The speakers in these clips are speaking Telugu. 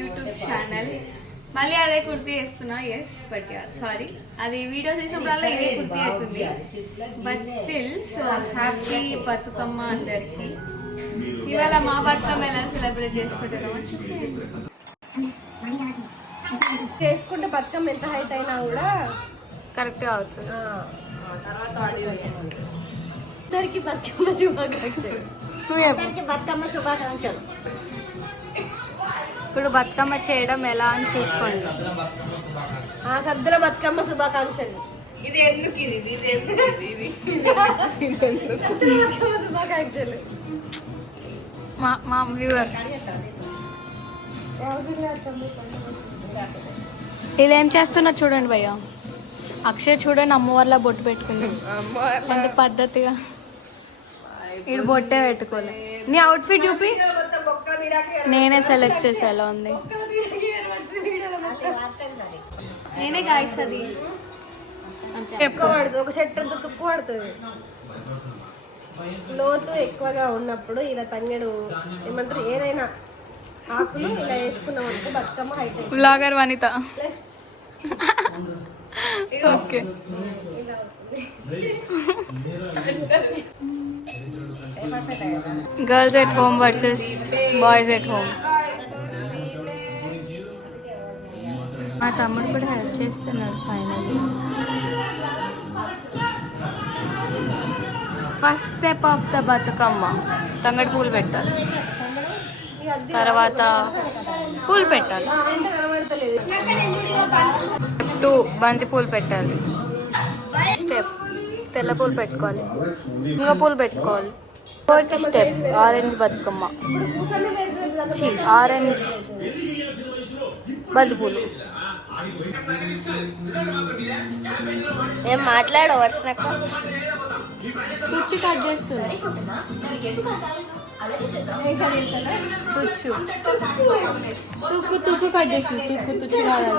YouTube channel. మళ్ళీ అదే కుర్తీ వేసుకున్నా. ఎస్ బట్ సారీ, అది వీడియో చేసినప్పుడల్లా ఇదే కుర్తీ అవుతుంది. But still so happy Bathukamma అందరికి. ఇవాళ మా బతుకమ్మ ఎలా సెలబ్రేట్ చేసుకుంటున్నామో చూసేయండి. చేసుకుంటే బతుకమ్మ ఎంత హైట్ అయినా కూడా కరెక్ట్గా అవుతుంది. అందరికి బతుకమ్మ శుభాకాంక్షలు. బతుకమ్మ శుభాకాంక్షలు. ఇప్పుడు బతుకమ్మ చేయడం ఎలా అని చూసుకోండి. సద్దుల బతుకమ్మ శుభాకాంక్షలు. ఇది ఎందుకు శుభాకాంక్షలు మా వ్యూవర్స్. ఇలా ఏం చేస్తున్నా చూడండి భయ్య. అక్షయ్ చూడండి అమ్మవారిలా బొట్టు పెట్టుకుంది. అంటే పద్ధతిగా ఇటు బొట్టే పెట్టుకోలే. నీ అవుట్ఫిట్ చూపి, నేనే సెలెక్ట్ చేసా ఎలా ఉంది. నేనే గాయస్ అది ఒక షర్ట్ తుక్కు పడుతుంది. లోతు ఎక్కువగా ఉన్నప్పుడు ఇలా తంగెడు ఏమంటారు ఏదైనా ఆకులు ఇలా వేసుకున్నాం అనుకో Bathukamma height. Blogger Vanitha. Okay girls at home versus boys at home. మా తమ్ముడు కూడా హెల్ప్ చేస్తున్నాడు finally. First step of the Bathukamma తంగడి పూలు పెట్టాలి, తర్వాత పూలు పెట్టాలి, 2 బంతి పూలు పెట్టాలి, స్టెప్ తెల్ల పూలు పెట్టుకోవాలి, ఇంకా పూలు పెట్టుకోవాలి. 4th step orange Bathukamma, orange బంతి పూలు. ఏం మాట్లాడు వర్షనక్క. తుచ్చు కట్ చేస్తుంది. తుక్కు కట్ చేస్తుంది. తుచ్చు కాదు.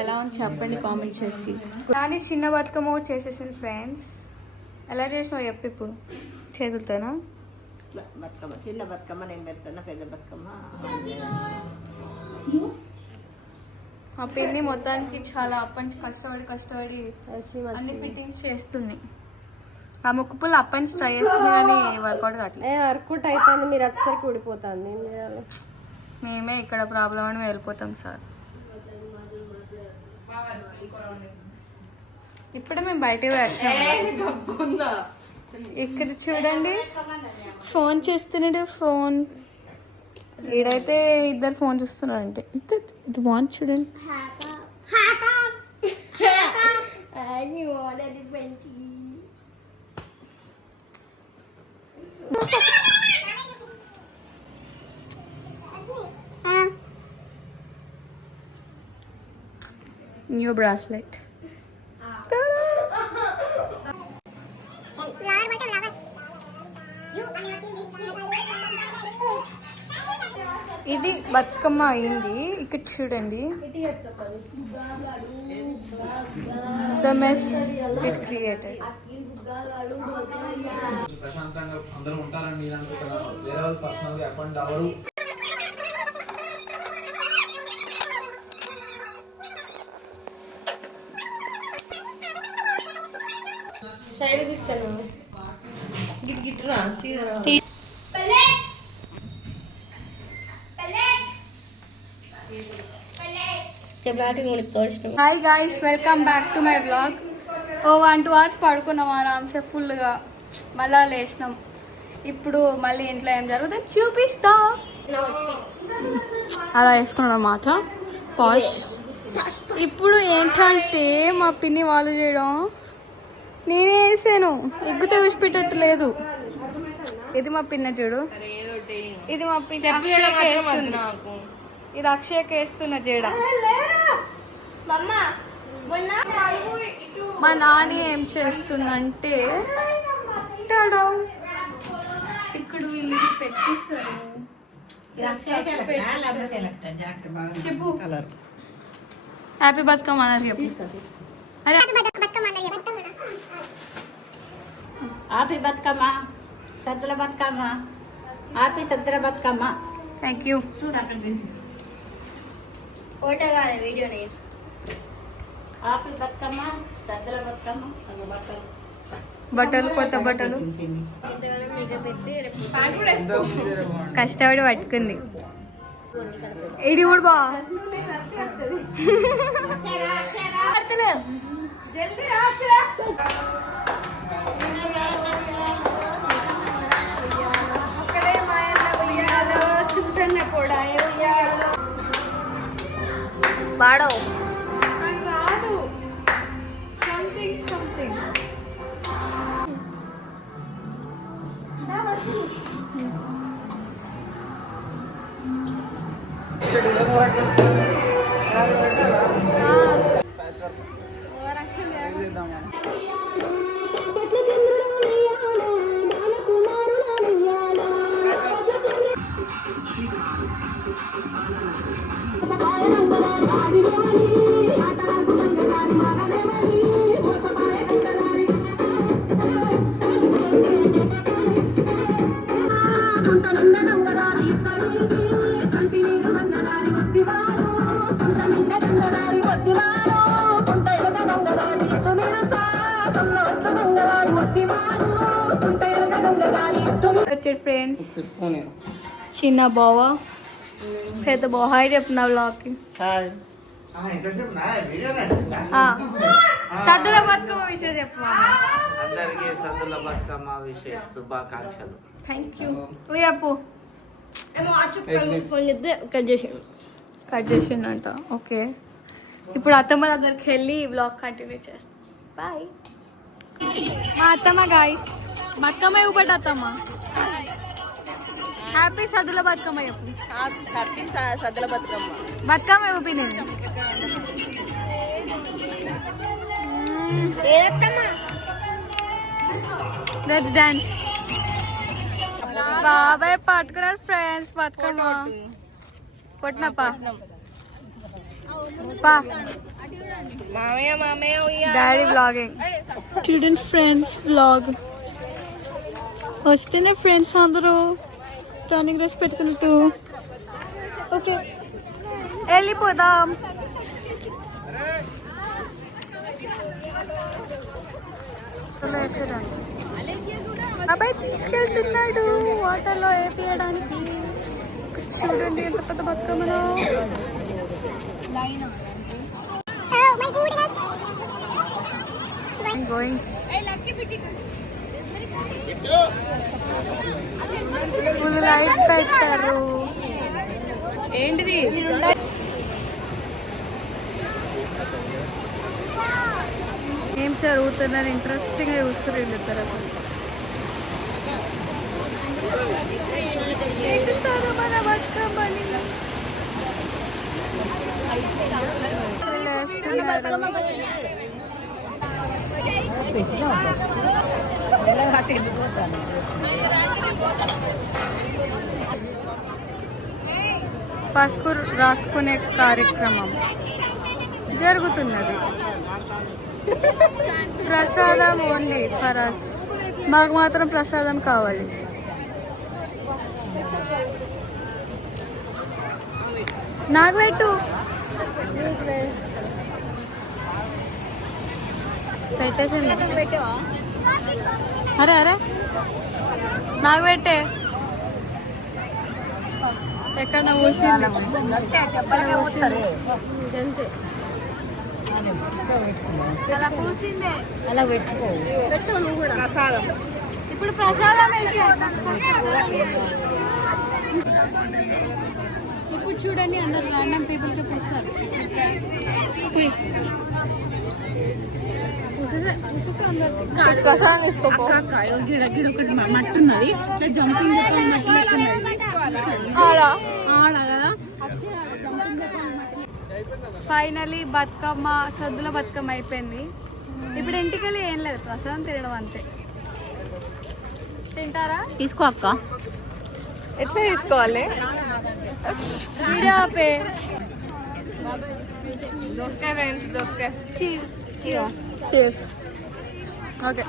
ఎలా ఉంది చెప్పండి కామెంట్ చేసి. కానీ చిన్న బతుకమ్మ కూడా చేసేసాను ఫ్రెండ్స్. ఎలా చేసినావు చెప్పు ఇప్పుడు. చేతులతోనా? బతుకమ్మ చిన్న బతుకమ్మ నేను పెడతాను, పెద్ద బతుకమ్మ ఆ పిన్ని మొత్తానికి చాలా అప్పంచి కష్టపడి అన్ని ఫిట్టింగ్స్ చేస్తుంది. ఆ ముక్కుపులు అప్పంచి ట్రై చేస్తుంది కానీ వర్కౌట్ కావట్లేదు. వర్కౌట్ అయిపోయింది. మీరు వచ్చేసరికి ఊడిపోతుంది. మేమే ఇక్కడ ప్రాబ్లం అని వెళ్ళిపోతాం సార్. ఇప్పుడే మేము బయటకు వచ్చాము. ఇక్కడ చూడండి ఫోన్ చేస్తున్నాడు. ఫోన్ ఈడైతే 2 ఫోన్ చూస్తున్నారంటే ఇది బాగుంది చూడండి. New bracelet. ఇది బతుకమ్మ అయింది. ఇక్కడ చూడండి ద మెస్ ఇట్ క్రియేటెడ్. ప్రశాంతంగా అందరూ ఉంటారని నేను అనుకుంటున్నాను. వేరే వాళ్ళు పర్సనల్గా అపాయింట్ అవ్వరు. సైడ్ తిస్తాను. గిట్రా hi guys, welcome back to my vlog. 1-2 hours పడుకున్నాం ఆరామ్సే ఫుల్గా. మళ్ళా లేచినాం. ఇప్పుడు మళ్ళీ ఇంట్లో ఏం జరుగుతుంది చూపిస్తా. అలా వేసుకున్నాం అన్నమాట పాష్. ఇప్పుడు ఏంటంటే మా పిన్ని వాళ్ళు చేయడం నేనే వేసాను. ఎగ్గుతో విడిచిపెట్టట్టు లేదు. ఇది మా పిన్న చూడు. ఇది మా పిన్న అక్షయకి వేస్తుంది. ఇది అక్షయకి వేస్తున్న జేడ. మా నాని ఏం చేస్తుందంటే ఇక్కడ వీళ్ళు పెట్టిస్తారు. చెప్పు హ్యాపీ బతుకమ్మ అన్నారు చెప్పు అరే happy Bathukamma Saddula Bathukamma happy Saddula Bathukamma. Thank you. చూడు అక్కడ నుంచి ఫోటో కాదు వీడియో హ్యాపీ బతుకమ్మ సద్దుల బతుకమ్మ బట్టలు బట్టలు కొత్త బట్టలు కష్టపడి పట్టుకుంది. ఇది కూడా బా పాడవు వచ్చాడు ఫ్రెండ్స్. చిన్న బావ పెద్ద బావ హాయ్ చెప్పిన బ్లాగ్కి. సద్దుల బతుకమ్మ విషయం చెప్పు. అందరికీ సద్దుల బతుకమ్మ విశేష శుభాకాంక్షలు. Thank you. నువ్వు చెప్పు. కట్ చేసిండంట. ఓకే ఇప్పుడు అత్తమ్మ దగ్గరికి వెళ్ళి బ్లాగ్ కంటిన్యూ చేస్తాం. బాయ్. మా అత్తమ్మ గాయస్ బతుకమ్మ ఇవ్వబడ్డ అత్తమ్మ హ్యాపీ సద్దుల బతుకమ్మ చెప్పు. హ్యాపీ సద్దుల బతుకమ్మ. బతుకమ్మ ఇవ్వలేదు. Let's dance. బాబాయ్ పట్టుకున్నాడు ఫ్రెండ్స్ బతుకమ్మ. కొట్టినప్పా పా daddy vlogging. Student friends vlog వస్తేనే ఫ్రెండ్స్ అందరూ టర్నింగ్ డ్రెస్ పెట్టుకున్నట్టు. ఓకే వెళ్ళిపోదాం. అబ్బాయి తీసుకెళ్తున్నాడు వాటర్లో వేపియడానికి. చూడండి ఎంత పెద్ద బతుకమ్మను. గోయింగ్ ఫుల్ లైట్ పెట్టారు. ఏంటిది ఏం చదువుతున్నారు ఇంట్రెస్టింగ్ గా చూస్తారు వీళ్ళిద్దరు. మన బతుకమ్మని పసుపు రాసుకునే కార్యక్రమం జరుగుతున్నది. ప్రసాదం ఓన్లీ ఫర్ అస్. మాకు మాత్రం ప్రసాదం కావాలి. నాకు పెట్టు. పెట్టేసింది. అరే అరే నాకు పెట్టే. ఎక్కడ ఊసింది. అలా పూసిందే. అలా పెట్టుకో. ప్రసాదం ఇప్పుడు ప్రసాదం వేసి ఇప్పుడు చూడండి అందరు ర్యాండమ్ పీపుల్కి పూస్తారు. ప్రసాదం తీసుకోపో. గిడ గిడ ఒకటి మట్టి ఉన్నది ఇట్లా జంపింగ్ మట్టి కదా. ఫైనలీ బతుకమ్మ సద్దుల బతుకమ్మ అయిపోయింది. ఇప్పుడు ఇంటికి వెళ్ళి ఏం లేదు ప్రసాదం తినడం అంతే. తింటారా? తీసుకో అక్క. ఎట్లా తీసుకోవాలి వీడియో ఆపే దోసకాయ ఫ్రెండ్స్ దోసకాయ చీర్స్ చీర్స్ చీర్స్ ఓకే